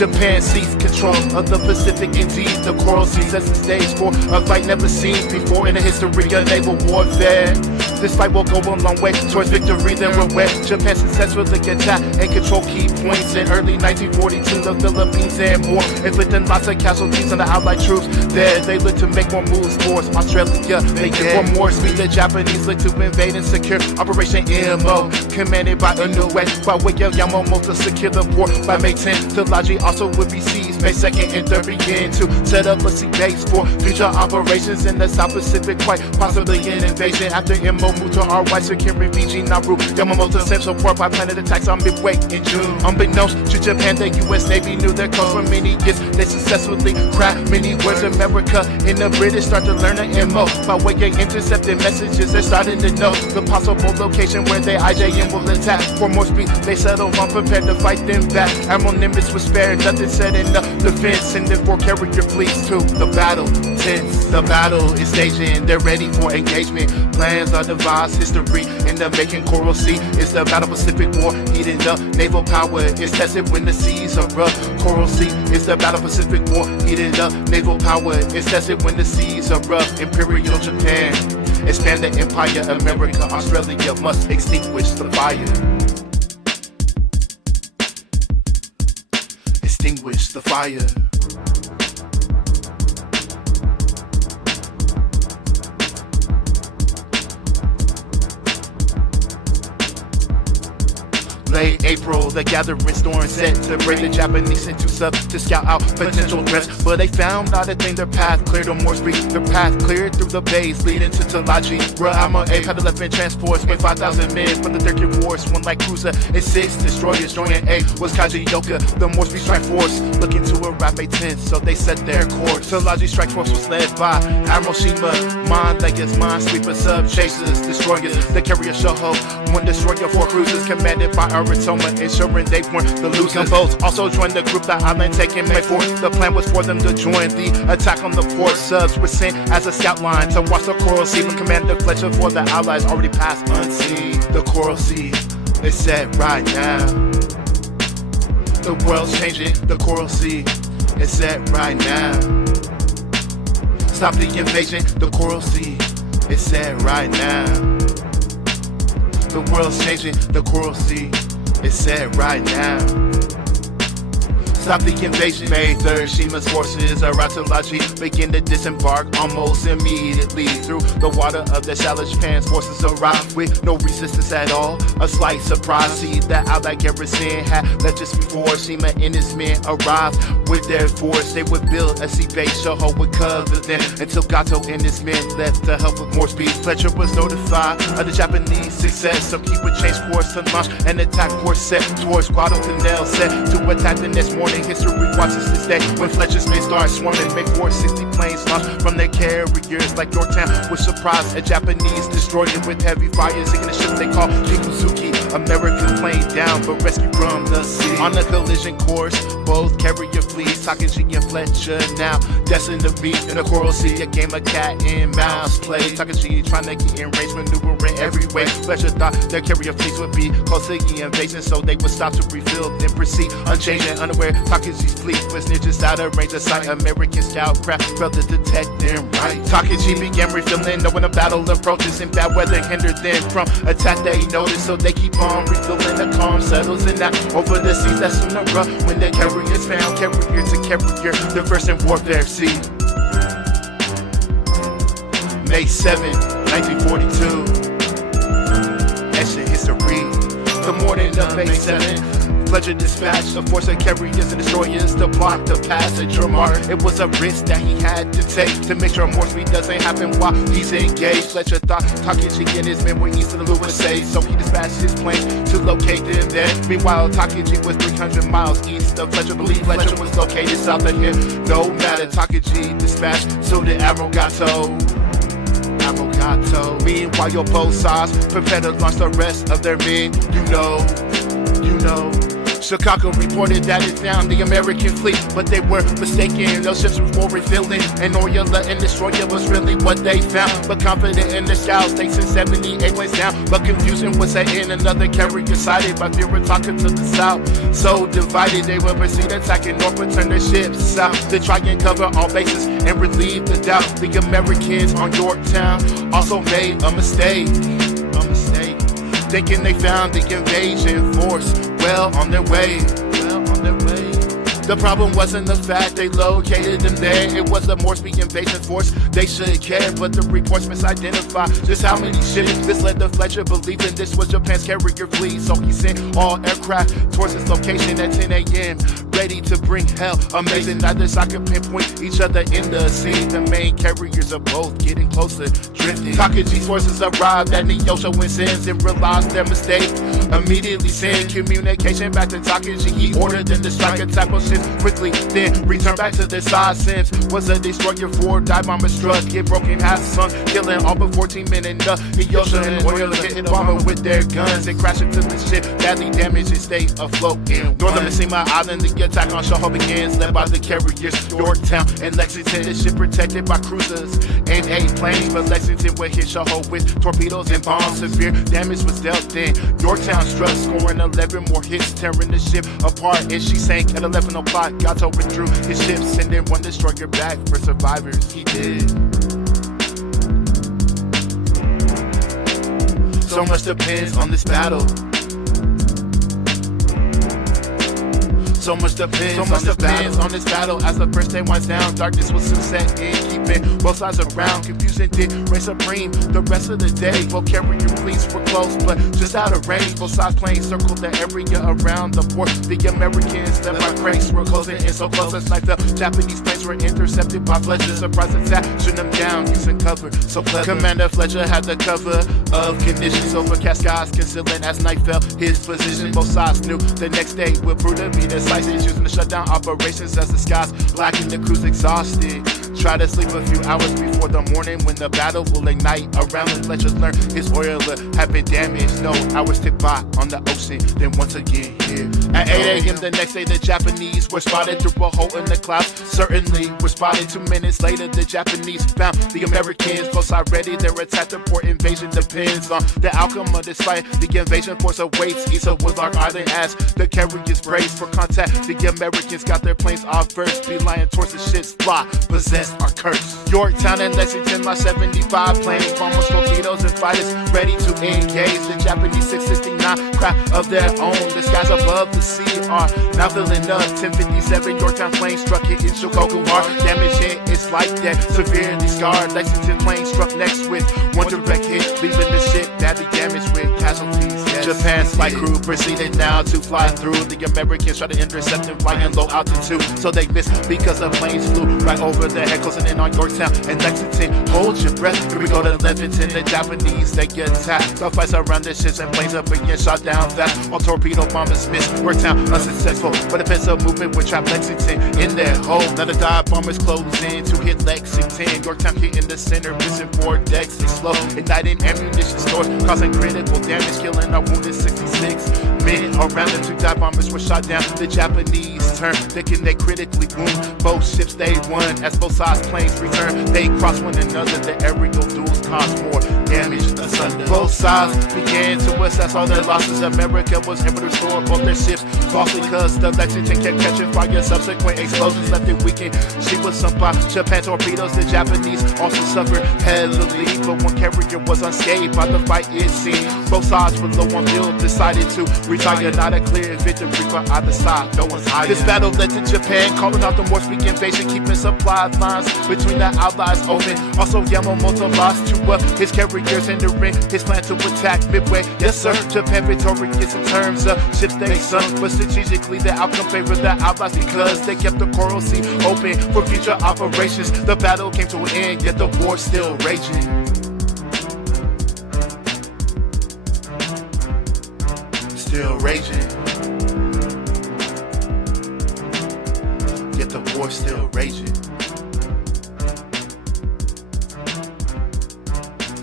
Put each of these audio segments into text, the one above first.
Japan seized control of the Pacific. Indeed, the coral sea sets the stage for a fight never seen before in the history of naval warfare. This fight will go a long way towards victory, then we're wet. Japan successfully attacked and control key points in early 1942, the Philippines and more, inflicting lots of casualties on the Allied troops. There, they look to make more moves towards Australia. They get for more speed. The Japanese look to invade and secure Operation MO, commanded by Inoue, by way of Yamamoto, secure the port by May 10th. Tolaji also would be seized May 2nd and 3rd, begin to set up a sea base for future operations in the South Pacific, quite possibly an invasion after MO moved to RY, securing Fiji, Nauru. Yamamoto sent support by planned attacks on Midway in June. Unbeknownst to Japan, the U.S. Navy knew their code for many years. They successfully cracked many words. America and the British start to learn the MO by way of intercepting messages. They're starting to know the possible location where they IJM will attack. For more speed, they settle on prepared to fight them back. Admiral Nimitz was spared, nothing said in the defense. And then for carrier fleets to the battle tense. The battle is staging, they're ready for engagement. Plans are devised, history in the making. Coral Sea is the Battle Pacific War heating up. Naval power is tested when the seas are rough. Coral Sea is the Battle Pacific War heating up. Naval power is tested when the seas are rough. Imperial Japan expand the empire. America, Australia must extinguish the fire. Extinguish the fire. Late April, the gathering storm set to break the Japanese into sub to scout out potential threats. But they found out that their path cleared on more speed. Their path cleared through the bays leading to Tolaji, where Alma A had 11 transports with 5,000 men from the 13th Wars, one light cruiser and 6 destroyers. Joining A was Kajioka, the Moresby Strike Force, looking to arrive May 10th, so they set their course. Tolaji Strike Force was led by Admiral Shima, Leggers, Minesweeper, Sub Chasers, destroyers, the carrier Shoho, one destroyer, 4 cruisers, commanded by Aratoma, ensuring they weren't the losing. Boats also joined the group, the island taking May 4th. The plan was for them to join the attack on the port. Subs were sent as a scout line to watch the Coral Sea, but Commander Fletcher for the Allies already passed unseen. The Coral Sea is set right now. The world's changing, the Coral Sea is set right now. Stop the invasion, the Coral Sea is set right now. The world's changing, the Coral Sea is set right now. Stop the invasion. May 3rd, Shima's forces arrive to Tolaji, begin to disembark almost immediately. Through the water of the shallow, Japan's forces arrive with no resistance at all. A slight surprise, see the Allied garrison had left just before Shima and his men arrived. With their force, they would build a sea base. Shoho would cover them until Gato and his men left to help with more speed. Fletcher was notified of the Japanese success, so he would change course to launch an attack force set towards Guadalcanal, set to attack the next morning. History watches this day when Fletcher's men start swarming. May 460 planes launched from their carriers like Yorktown was surprised a Japanese destroyer with heavy fire, sinking the ship they call Kikuzuki. American plane down but rescued from the sea. On the collision course, both carrier fleets, Takashi and Fletcher now destined to meet in the Coral Sea. A game of cat and mouse play. Takashi trying to get in range, maneuvering every way. Fletcher thought their carrier fleets would be close to the invasion, so they would stop to refill, then proceed unchanged and unaware. Takashi's fleet was near just out of range of sight. American scout craft failed to detect them right. Takashi began refilling, knowing the battle approaches and bad weather hindered them from attack they noticed, so they keep on refilling. The calm settles in that over the seas that soon erupt when the carriers found carrier to carrier, the first in warfare. See, May 7, 1942. Ancient history. The morning of May 7. Fletcher dispatched a force of carriers and destroyers to block the passage from Mars. It was a risk that he had to take to make sure more speed doesn't happen while he's engaged. Fletcher thought Takashi and his men were east of the USA, so he dispatched his plane to locate them there. Meanwhile, Takashi was 300 miles east of Fletcher. Believed Fletcher was located south of him. No matter, Takashi dispatched, so did Admiral Gato. Meanwhile, your both sides prepare to launch the rest of their men. You know, Chicago reported that it found the American fleet, but they were mistaken. Those ships were for refilling, and Oriola and Destroyer was really what they found. But confident in the scouts, they sent 78 planes down. But confusion was setting, another carrier sighted by fear of talking to the south. So divided, they will proceed attacking north, but turn their ships south to try and cover all bases and relieve the doubt. The Americans on Yorktown also made a mistake, thinking they found the invasion force well on their way. The problem wasn't the fact they located them there, it was the Morse-B invasion force. They should care, but the reports misidentified just how many ships. This led to Fletcher believing this was Japan's carrier fleet, so he sent all aircraft towards his location at 10 a.m. ready to bring hell. Amazing, neither side could pinpoint each other in the scene. The main carriers are both getting closer, drifting. Takaji's forces arrived at Neosho when Sins and realized their mistake. Immediately send communication back to Takaji. He ordered them to strike attack on ships quickly, then return back to their side. Since was a destroyer, 4 dive bombers struck, get broken, half sunk, killing all but 14 men in the Neosho and Oriola hit the bomber with their guns and crash into the ship, badly damaged and stay afloat in northern Mishima Island. The attack on Shoho begins, led by the carriers Yorktown and Lexington. The ship protected by cruisers and 8 planes, but Lexington would hit Shoho with torpedoes and bombs. Severe damage was dealt. Then Yorktown struck, scoring 11 more hits, tearing the ship apart, and she sank at 11 o'clock. Gato withdrew his ship, sending 1 destroyer back for survivors. He did. So much depends on this battle. So much depends on this battle. As the first day winds down, darkness will soon set in, keeping both sides around. Confusion did reign supreme the rest of the day. Both carrier fleets were close, but just out of range. Both sides planes circled the area around the port. The Americans led by cranks were closing in so close as night fell. Japanese planes were intercepted by Fletcher. Surprise attack, shooting them down using cover. So clever. Commander Fletcher had the cover of conditions, overcast skies concealing as night fell his position. Both sides knew the next day would prove to be decisive, using to shut down operations as the skies black and the crews exhausted. Try to sleep a few hours before the morning when the battle will ignite around the Fletcher learned his Oriola had been damaged. No hours tick by on the ocean, then once again here. At 8 a.m. the next day, the Japanese were spotted through a hole in the clouds. Certainly were spotted 2 minutes later. The Japanese found the Americans both sides ready. Their attack, the port invasion depends on the outcome of this fight. The invasion force awaits east of Woodlark Island as the carriers brace for contact. The Americans got their planes off first, beeline towards the ships fly, possessed or cursed. Yorktown and Lexington, my 75 planes, bombers, torpedoes, and fighters ready to engage. The Japanese 669 craft of their own. The skies above the sea are now filling up. 1057 Yorktown planes struck it in Shikoku hard. Damage hit, it's like that, severely scarred. Lexington plane struck next with 1 direct hit, leaving the ship badly damaged with casualties. Yes. Japan's flight crew proceeded now to fly through. The Americans tried to intercept them flying low altitude, so they missed because the planes flew right over their head, closing in on Yorktown and Lexington. Hold your breath, here we go to Lexington. The Japanese, they get attacked. The fights around the ships and planes are being shot down fast. All torpedo bombers missed. Yorktown unsuccessful, but a pencil movement would trap Lexington in their hole. Now the dive bombers close in to hit Lexington. Yorktown hit in the center, missing 4 decks. Explode, igniting ammunition stores, causing critical damage, killing our wounded 66 men. Around the 2 dive bombers were shot down. The Japanese turned, thinking they critically wound both ships. They won as both sides planes returned. They crossed one another. The aerial duels caused more damage asunder. Both sides began to assess all their losses. America was able to restore both their ships falsely, cause the Lexington kept catching fire. Subsequent explosions left it weakened. She was sunk by Japan torpedoes. The Japanese also suffered heavily, but 1 carrier was unscathed by the fight it seemed. Both sides were low on fuel, decided to retire. Not a clear victory for either side, no one's higher. This battle led to Japan calling out the Morse-B invasion, keeping supply lines between the allies open. Also Yamamoto lost to his carriers, hindering his plan to attack midway. Yes sir, Japan victorious in terms of ships they sunk, but strategically the outcome favored the allies because they kept the Coral Sea open for future operations. The battle came to an end, yet the war still raging. Still raging. Yet the war still raging.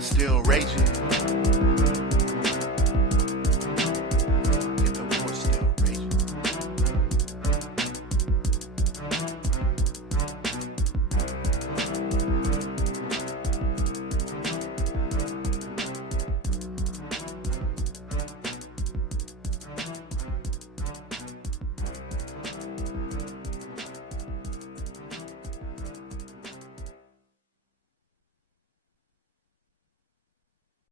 Still raging.